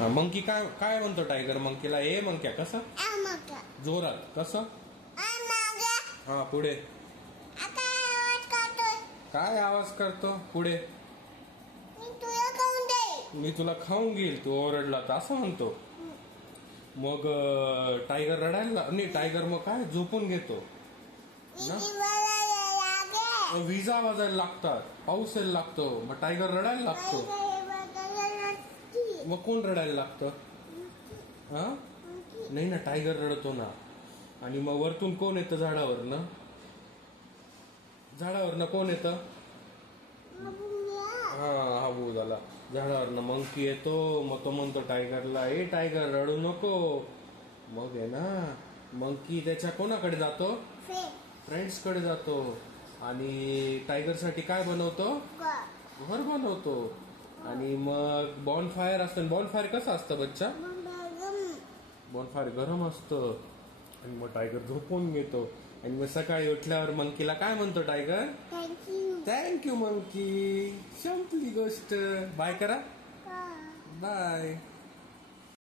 Monkey काय काय म्हणतो टायगर मंकीला? ए मंक्या कसं? जोरात कसं? हा पुढे काय आवाज करतो? पुढे मी तुला खाऊन घेईल तू ओरडला तर असं म्हणतो. मग टायगर रडायला नाही, टायगर मग काय झोपून घेतो ना. विजा वाजायला लागतात, पाऊस यायला लागतो, मग टायगर रडायला लागतो. मग कोण रडायला लागतं? हा नाही ना, टायगर रडतो ना. आणि मग वरतून कोण येतं झाडावरनं? झाडावरनं कोण येतं? हा हाबू झाला. झाडावरनं मंकी येतो. मग तो म्हणतो टायगरला, ए टायगर रडू नको. मग आहे ना मंकी त्याच्या कोणाकडे जातो? फ्रेंड्स कडे जातो. आणि टायगर साठी काय बनवतो? घर बनवतो. आणि मग बॉनफायर असतं. बॉनफायर कसं असतं बच्चा? बॉनफायर गरम असतं. आणि मग टायगर झोपून घेतो. आणि मग सकाळी उठल्यावर मंकीला काय म्हणतो टायगर? Thank you monkey. संपली गोष्ट. बाय करा. बाय.